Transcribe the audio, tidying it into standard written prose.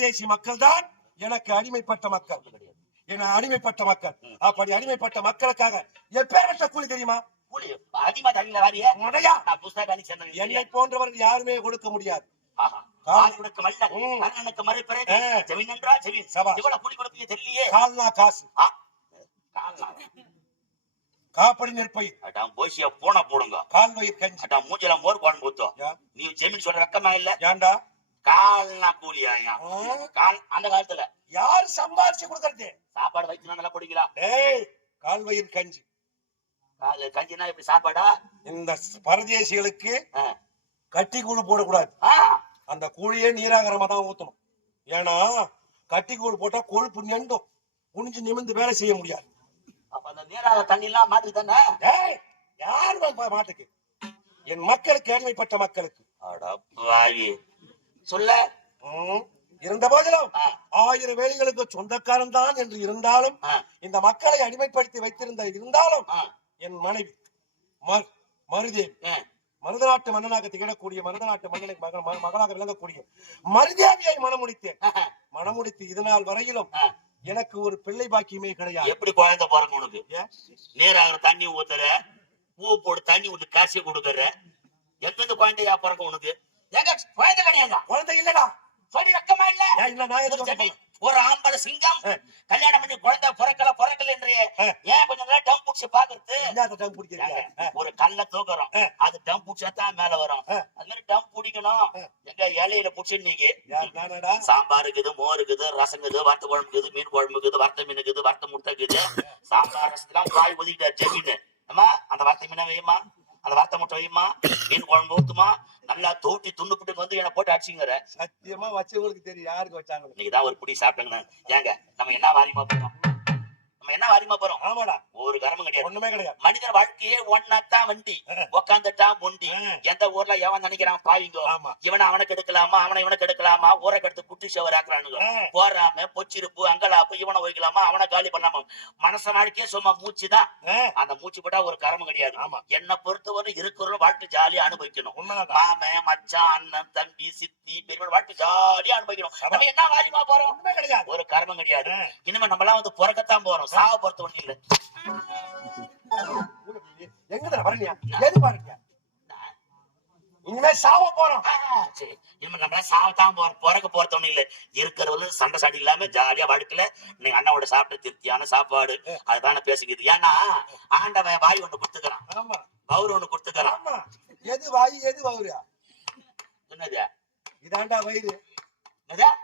தேசி மக்கள் தான் எனக்கு அடிமைப்பட்ட மக்கள், என அடிமைப்பட்ட மக்கள். அப்படி அடிமைப்பட்ட மக்களுக்காக எப்பேற்பட்ட கூலி தெரியுமா? கூலி அதிகமா தண்ணில வாரிய முறையா நான் புதுசா வேலை சேர்ந்தேன். என்னை போன்றவர்கள் யாருமே கொடுக்க முடியாது. காப்படி நெற்பயிர் போன போடுங்க, கால்வயிர் கஞ்சி, மூஞ்சில மோர் குழம்பு ஊத்தோம். நீ ஜெமீன் சொல்ற ரக்கமா இல்ல? ஏண்டா கால்னா கூலியா? கால் அந்த காலத்துல யாரு சம்பாதிச்சு கொடுக்கறது? சாப்பாடு வைத்து நல்லா போடுங்களா? கால்வயிர் கஞ்சி. கஞ்சினா எப்படி சாப்பாடா? இந்த பரதேசிகளுக்கு கட்டி கூழ் போடக்கூடாது. அந்த கூழியே நீராகரமா தான் ஊத்தணும். ஏன்னா கட்டி கூழ் போட்டா கொழுப்பு நெண்டும், குனிஞ்சு நிமிந்து வேலை செய்ய முடியாது. அப்ப அந்த நீராக தண்ணி எல்லாம் மாற்றி தானே? யாரு மாட்டுக்கு? என் மக்களுக்கு, அடிமைப்பட்ட மக்களுக்கு. சொல்ல இருந்த போதிலும் 1000 வேலைகளுக்கு சொந்தக்காரன் தான் என்று இருந்தாலும், இந்த மக்களை அடிமைப்படுத்தி வைத்திருந்த இருந்தாலும், என் மனைவி மருதேவி, மருதநாட்டு மன்னனாக திகழக்கூடிய, மருதநாட்டு மன்னனை மகளாக விளங்கக்கூடிய மருதேவியை மணமுடித்தேன். மணமுடித்து இதனால் வரையிலும் எனக்கு ஒரு பிள்ளை பாக்கியமே கிடையாது. எப்படி குழந்தை பிறக்கும் உனக்கு? நேராக தண்ணி ஊத்துற, பூ போட்டு தண்ணி ஊத்து காசு கொடுக்குற, எங்க குழந்தையா பிறக்கும் உனக்கு? எங்க குழந்தை கிடையாது? குழந்தை இல்லடா. சொல்லி ரக்கமா இல்ல? ஒரு ஆம்பளை சிங்கம் கல்யாணம் பண்ணி குழந்தை பிறக்கல என்று ஏன் கொஞ்சம் நேரம் டம் பூச்சி பாக்குறது? ஒரு கல்ல தூக்குறோம், அது டம் பூச்சாத்தான் மேல வரும். அது மாதிரி டம் பிடிக்கணும். எங்க இலையில புடிச்சு நீங்க சாம்பார் இருக்குது, மோர் இருக்குது, ரசம் இருக்குது, வறுத்த குழம்பு இருக்குது, மீன் குழம்பு இருக்குது, வறுத்த மீன் இருக்குது, வறுத்த முட்டை இருக்குது. சாம்பார் ரசத்துலாம் காய் ஒதுக்கிட்டார் ஜமீன். அம்மா அந்த வறுத்த மீனை வையுமா, அந்த வறுத்த முட்டை வையுமா, மீன் குழம்பு ஊத்துமா, நல்லா தோட்டி துண்டுபிட்டு வந்து என்ன போட்டு அடிச்சுங்கிற. சத்தியமா வச்சவங்களுக்கு தெரியும் யாருக்கு வச்சாங்க. இன்னைக்குதான் ஒரு புடி சாப்பிட்டாங்க. ஏங்க நம்ம என்ன வாரிமா போறோம்? நம்ம என்ன வாரிமா போறோம்? ஆமாடா, ஒரு கர்மம் கிடையாது, ஒண்ணுமே கிடையாது. மனிதர் வாழ்க்கையே ஒன்னாத்தான் வண்டி, உக்காந்துட்டா முண்டி. எந்த ஊர்ல எவன் நினைக்கிறான் பாவிங்கோ, இவனை அவனுக்கு எடுக்கலாமா, அவனை இவனுக்கு எடுக்கலாமா, ஊரை கடுத்து குட்டி சவர் ஆக்குறானுங்க. போறாம பொச்சிருப்பு அங்கலாப்பு, இவனை வைக்கலாமா, அவனை காலி பண்ணலாமா. மனச வாழ்க்கையே சும்மா மூச்சுதான். அந்த மூச்சு போட்டா ஒரு கர்மம் கிடையாது. என்ன பொறுத்தவரை இருக்கிற வாழ்க்கை ஜாலியா அனுபவிக்கணும். மாமன், மச்சான், அண்ணன், தம்பி, சித்தி, பெரியவன் வாழ்க்கை ஜாலியா அனுபவிக்கணும். நம்ம என்ன வாரிமா போறோம்? ஒண்ணுமே கிடையாது, ஒரு கர்மம் கிடையாது. இனிமே நம்ம எல்லாம் வந்து பிறக்கத்தான் போறோம், சாவ பொறுத்த ஒண்ணு இல்ல. எங்க வரணியா எது பாருங்க, இனிமே சாவ போறோம். சரி, இனிமே நம்ம சாவத்தான் போறோம், பிறக்க போறது ஒண்ணு இல்ல. இருக்கிறவங்க சண்டை சாடி இல்லாம ஜாலியா வாழ்க்கையில நீங்க அண்ணாவோட சாப்பிட்டு திருப்தியான சாப்பாடு அதுதானே பேசிக்கிது. ஏன்னா ஆண்டவன் வாய் ஒண்ணு கொடுத்துக்கிறான், பவுர் ஒண்ணு கொடுத்துக்கிறான். எது வாய் எது பவுரா? என்னது? இதாண்டா வயிறு, இதான்